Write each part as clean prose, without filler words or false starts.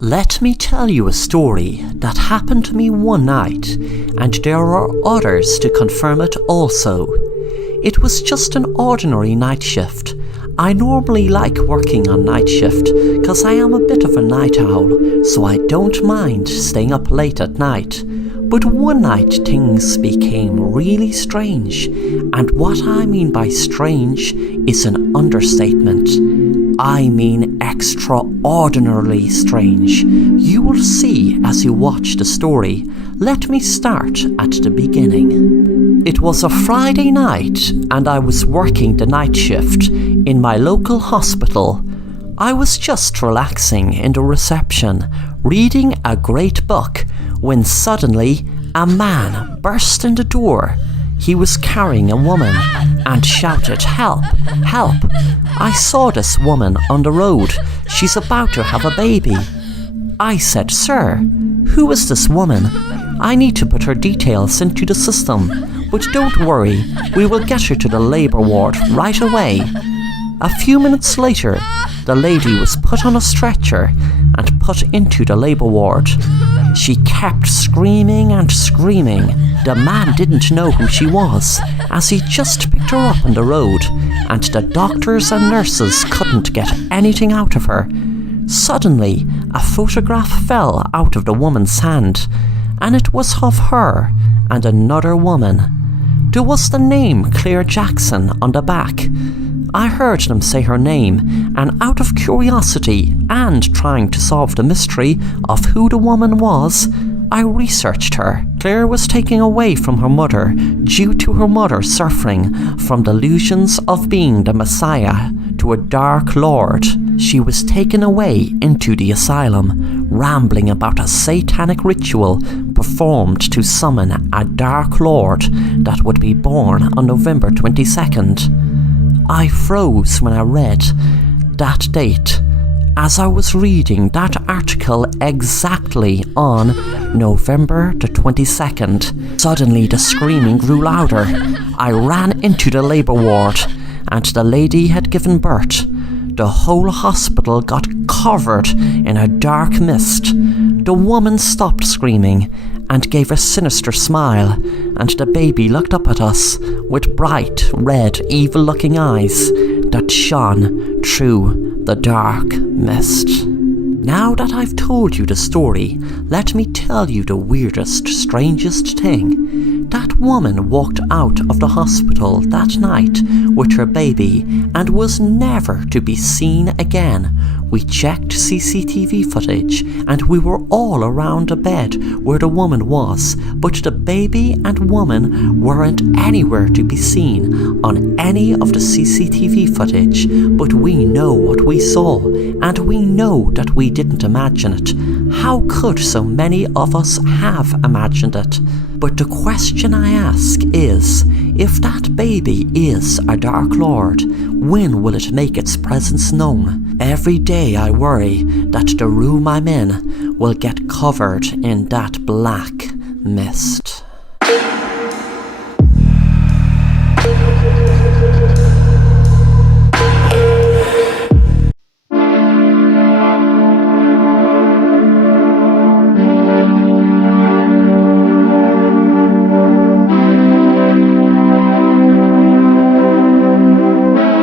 Let me tell you a story that happened to me one night, and there are others to confirm it also. It was just an ordinary night shift. I normally like working on night shift because I am a bit of a night owl, so I don't mind staying up late at night. But one night things became really strange, and what I mean by strange is an understatement. I mean extraordinarily strange. You will see as you watch the story. Let me start at the beginning. It was a Friday night and I was working the night shift in my local hospital. I was just relaxing in the reception, reading a great book, when suddenly a man burst in the door. He was carrying a woman and shouted, "Help! Help! I saw this woman on the road. She's about to have a baby." I said, "Sir, who is this woman? I need to put her details into the system, but don't worry, we will get her to the labour ward right away." A few minutes later, the lady was put on a stretcher and put into the labour ward. She kept screaming and screaming. The man didn't know who she was, as he just picked her up on the road, and the doctors and nurses couldn't get anything out of her. Suddenly, a photograph fell out of the woman's hand, and it was of her and another woman. There was the name Claire Jackson on the back. I heard them say her name, and out of curiosity and trying to solve the mystery of who the woman was, I researched her. Claire was taken away from her mother due to her mother suffering from delusions of being the Messiah to a Dark Lord. She was taken away into the asylum, rambling about a satanic ritual performed to summon a Dark Lord that would be born on November 22nd. I froze when I read that date, as I was reading that article exactly on November the 22nd. Suddenly the screaming grew louder. I ran into the labour ward, and the lady had given birth. The whole hospital got covered in a dark mist. The woman stopped screaming and gave a sinister smile, and the baby looked up at us with bright, red, evil-looking eyes that shone through the dark mist. Now that I've told you the story, let me tell you the weirdest, strangest thing. That woman walked out of the hospital that night with her baby and was never to be seen again. We checked CCTV footage and we were all around the bed where the woman was, but the baby and woman weren't anywhere to be seen on any of the CCTV footage. But we know what we saw, and we know that we didn't imagine it. How could so many of us have imagined it? But the question I ask is, if that baby is a Dark Lord, when will it make its presence known? Every day I worry that the room I'm in will get covered in that black mist.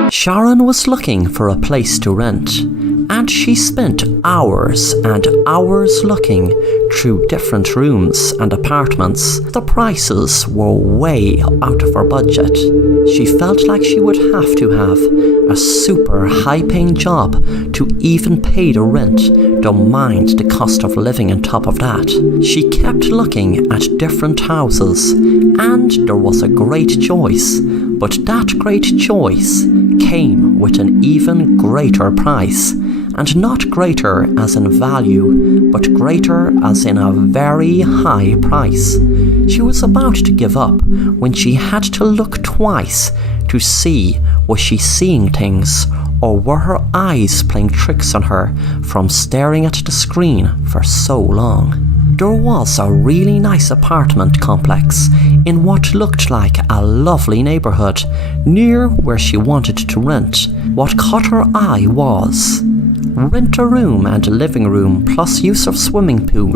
Sharon was looking for a place to rent, and she spent hours and hours looking through different rooms and apartments. The prices were way out of her budget. She felt like she would have to have a super high-paying job to even pay the rent, don't mind the cost of living on top of that. She kept looking at different houses, and there was a great choice, but that great choice came with an even greater price, and not greater as in value, but greater as in a very high price. She was about to give up when she had to look twice to see, was she seeing things, or were her eyes playing tricks on her from staring at the screen for so long? There was a really nice apartment complex in what looked like a lovely neighbourhood near where she wanted to rent. What caught her eye was rent a room and a living room plus use of swimming pool,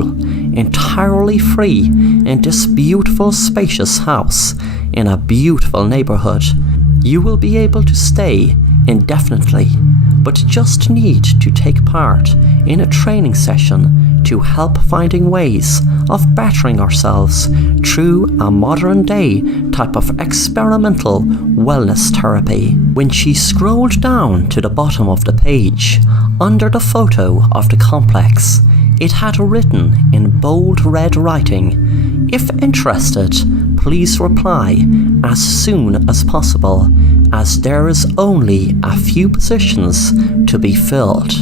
entirely free in this beautiful spacious house in a beautiful neighbourhood. You will be able to stay indefinitely, but just need to take part in a training session to help finding ways of bettering ourselves through a modern day type of experimental wellness therapy. When she scrolled down to the bottom of the page, under the photo of the complex, it had written in bold red writing, "If interested, please reply as soon as possible, as there is only a few positions to be filled."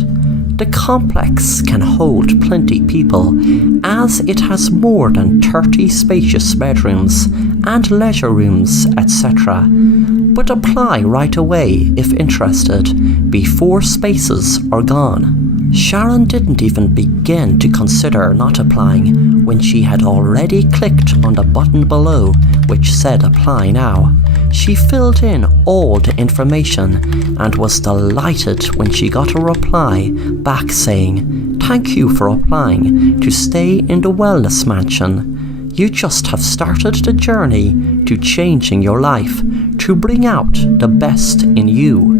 The complex can hold plenty people, as it has more than 30 spacious bedrooms and leisure rooms, etc. But apply right away if interested, before spaces are gone. Sharon didn't even begin to consider not applying when she had already clicked on the button below which said apply now. She filled in all the information and was delighted when she got a reply back saying, "Thank you for applying to stay in the wellness mansion. You just have started the journey to changing your life to bring out the best in you."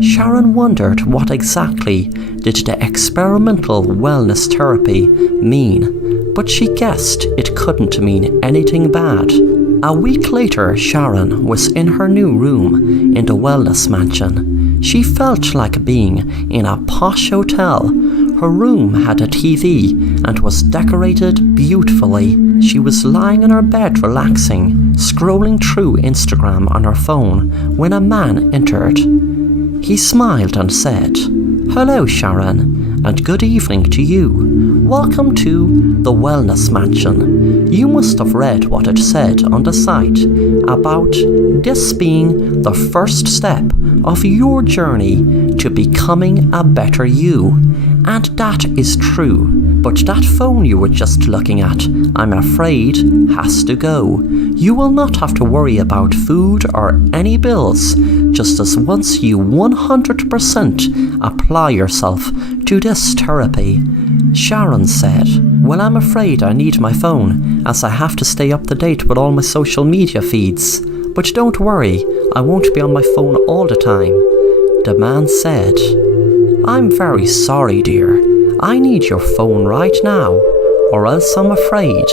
Sharon wondered what exactly did the experimental wellness therapy mean, but she guessed it couldn't mean anything bad. A week later, Sharon was in her new room in the wellness mansion. She felt like being in a posh hotel. Her room had a TV and was decorated beautifully. She was lying in her bed relaxing, scrolling through Instagram on her phone when a man entered. He smiled and said, "Hello Sharon, and good evening to you. Welcome to the Wellness Mansion. You must have read what it said on the site about this being the first step of your journey to becoming a better you. And that is true. But that phone you were just looking at, I'm afraid, has to go. You will not have to worry about food or any bills, just as once you 100% apply yourself to this therapy." Sharon said, "Well, I'm afraid I need my phone, as I have to stay up to date with all my social media feeds. But don't worry, I won't be on my phone all the time." The man said, "I'm very sorry, dear. I need your phone right now, or else I'm afraid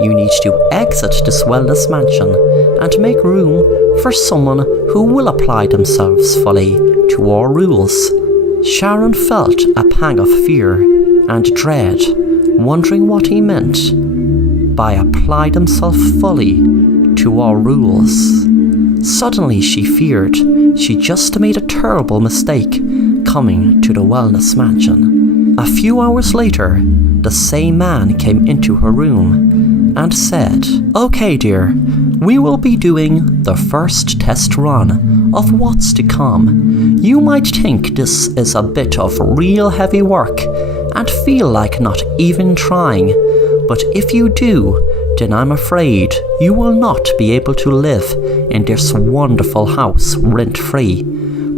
you need to exit this wellness mansion and make room for someone who will apply themselves fully to our rules." Sharon felt a pang of fear and dread, wondering what he meant by apply themselves fully to our rules. Suddenly she feared she just made a terrible mistake coming to the wellness mansion. A few hours later, the same man came into her room and said, "Okay dear, we will be doing the first test run of what's to come. You might think this is a bit of real heavy work and feel like not even trying, but if you do, then I'm afraid you will not be able to live in this wonderful house rent-free.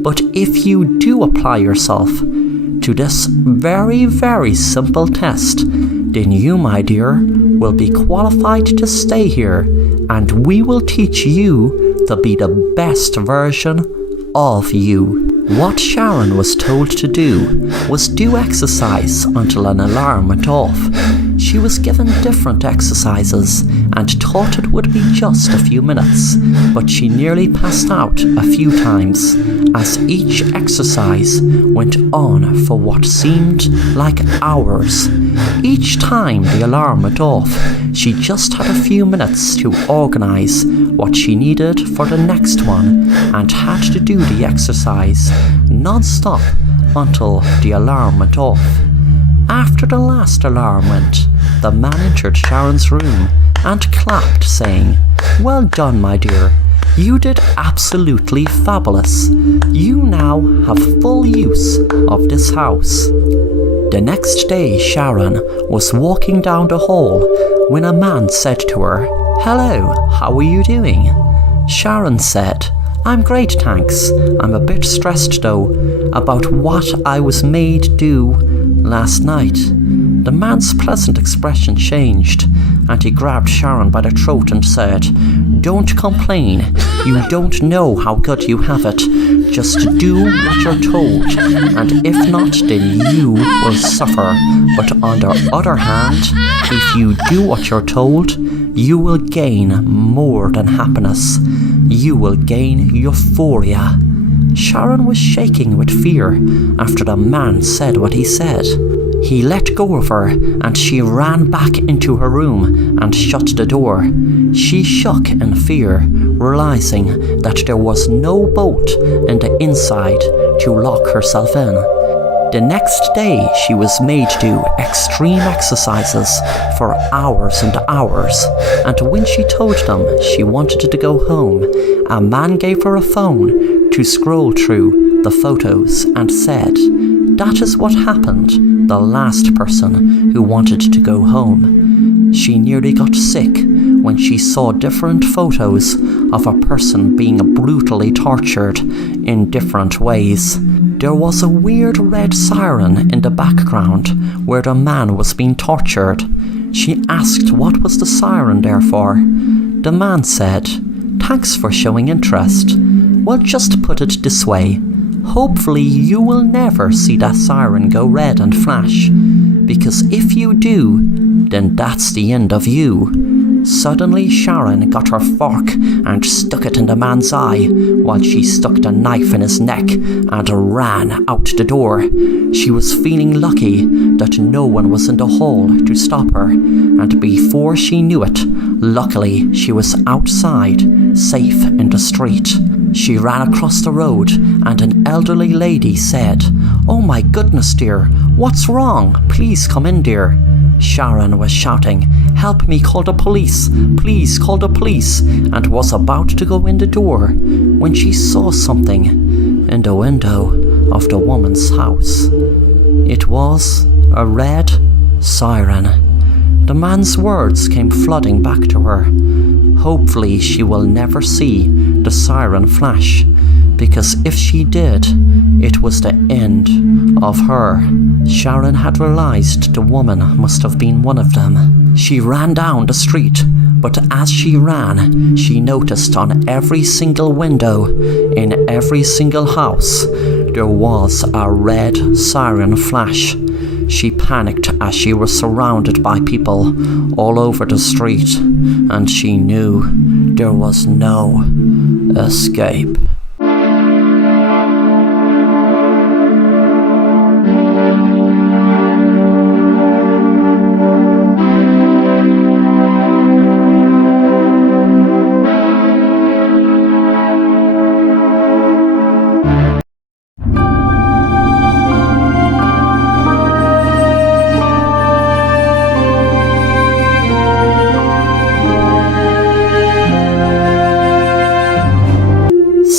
But if you do apply yourself to this very, very simple test, then you, my dear, will be qualified to stay here, and we will teach you to be the best version of you." What Sharon was told to do was do exercise until an alarm went off. She was given different exercises and thought it would be just a few minutes, but she nearly passed out a few times as each exercise went on for what seemed like hours. Each time the alarm went off, she just had a few minutes to organise what she needed for the next one and had to do the exercise non-stop until the alarm went off. After the last alarm went, the man entered Sharon's room and clapped, saying, "Well done, my dear. You did absolutely fabulous. You now have full use of this house." The next day, Sharon was walking down the hall when a man said to her, "Hello, how are you doing?" Sharon said, "I'm great, thanks. I'm a bit stressed though about what I was made do last night." The man's pleasant expression changed, and he grabbed Sharon by the throat and said, "Don't complain. You don't know how good you have it. Just do what you're told, and if not, then you will suffer. But on the other hand, if you do what you're told, you will gain more than happiness. You will gain euphoria." Sharon was shaking with fear after the man said what he said. He let go of her, and she ran back into her room and shut the door. She shook in fear, realizing that there was no bolt in the inside to lock herself in. The next day, she was made do extreme exercises for hours and hours, and when she told them she wanted to go home, a man gave her a phone to scroll through the photos and said, "That is what happened the last person who wanted to go home." She nearly got sick when she saw different photos of a person being brutally tortured in different ways. There was a weird red siren in the background where the man was being tortured. She asked what was the siren there for. The man said, "Thanks for showing interest. Well, just put it this way. Hopefully you will never see that siren go red and flash, because if you do, then that's the end of you." Suddenly Sharon got her fork and stuck it in the man's eye while she stuck the knife in his neck and ran out the door. She was feeling lucky that no one was in the hall to stop her, and before she knew it, luckily she was outside, safe in the street. She ran across the road and an elderly lady said, "Oh my goodness, dear, what's wrong? Please come in, dear." Sharon was shouting, "Help me, call the police, please call the police," and was about to go in the door when she saw something in the window of the woman's house. It was a red siren. The man's words came flooding back to her. Hopefully she will never see the siren flash, because if she did, it was the end of her. Sharon had realized the woman must have been one of them. She ran down the street, but as she ran, she noticed on every single window, in every single house, there was a red siren flash. She panicked as she was surrounded by people all over the street, and she knew there was no escape.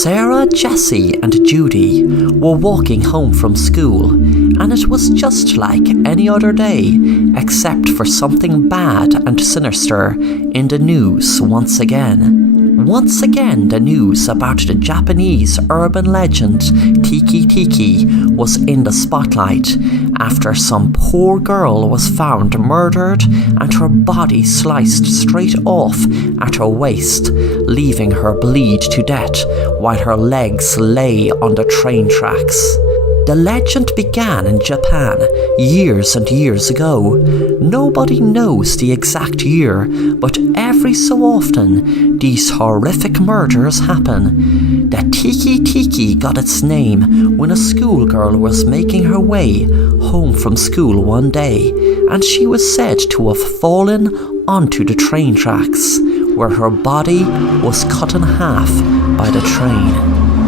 Sarah, Jessie and Judy were walking home from school, and it was just like any other day, except for something bad and sinister in the news once again. Once again, the news about the Japanese urban legend Teke Teke was in the spotlight after some poor girl was found murdered and her body sliced straight off at her waist, leaving her bleed to death while her legs lay on the train tracks. The legend began in Japan years and years ago. Nobody knows the exact year, but every so often these horrific murders happen. The Teke Teke got its name when a schoolgirl was making her way home from school one day, and she was said to have fallen onto the train tracks, where her body was cut in half by the train.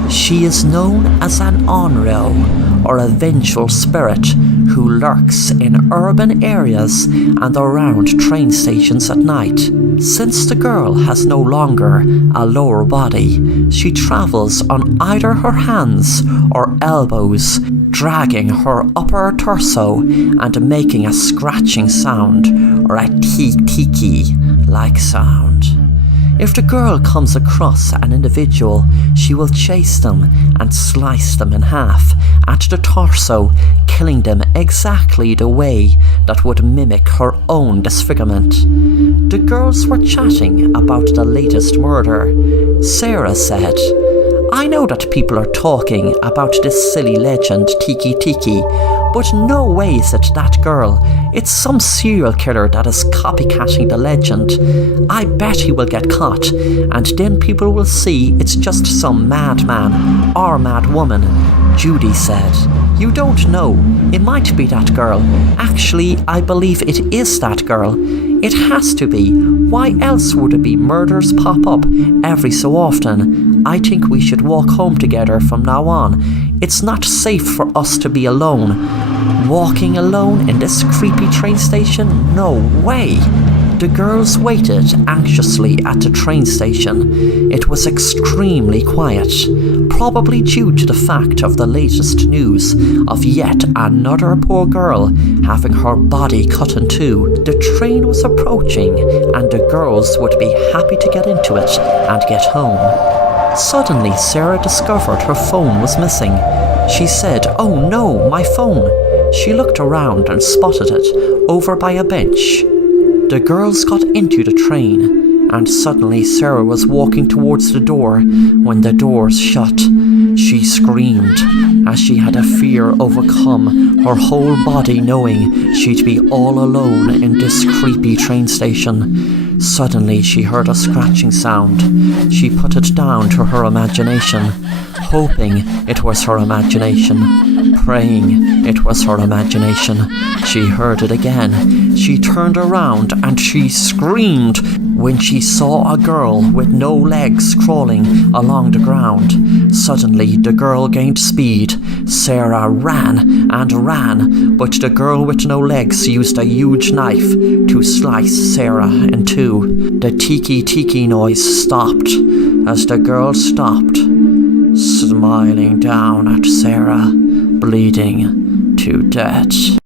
She is known as an onryo, or a vengeful spirit, who lurks in urban areas and around train stations at night. Since the girl has no longer a lower body, she travels on either her hands or elbows, dragging her upper torso and making a scratching sound or a teke-teke-like sound. If the girl comes across an individual, she will chase them and slice them in half at the torso, killing them exactly the way that would mimic her own disfigurement. The girls were chatting about the latest murder. Sarah said, "I know that people are talking about this silly legend, Teke Teke, but no way is it that girl. It's some serial killer that is copycatting the legend. I bet he will get caught, and then people will see it's just some madman or mad woman," Judy said. "You don't know. It might be that girl. Actually, I believe it is that girl. It has to be. Why else would it be murders pop up every so often? I think we should walk home together from now on. It's not safe for us to be alone." Walking alone in this creepy train station? No way! The girls waited anxiously at the train station. It was extremely quiet, probably due to the fact of the latest news of yet another poor girl having her body cut in two. The train was approaching and the girls would be happy to get into it and get home. Suddenly, Sarah discovered her phone was missing. She said, "Oh no, my phone." She looked around and spotted it over by a bench. The girls got into the train, and suddenly Sarah was walking towards the door when the doors shut. She screamed as she had a fear overcome her whole body, knowing she'd be all alone in this creepy train station. Suddenly she heard a scratching sound. She put it down to her imagination, hoping it was her imagination, praying it was her imagination. She heard it again. She turned around and she screamed when she saw a girl with no legs crawling along the ground. Suddenly the girl gained speed. Sarah ran and ran, but the girl with no legs used a huge knife to slice Sarah in two. The teke teke noise stopped as the girl stopped, smiling down at Sarah, bleeding to death.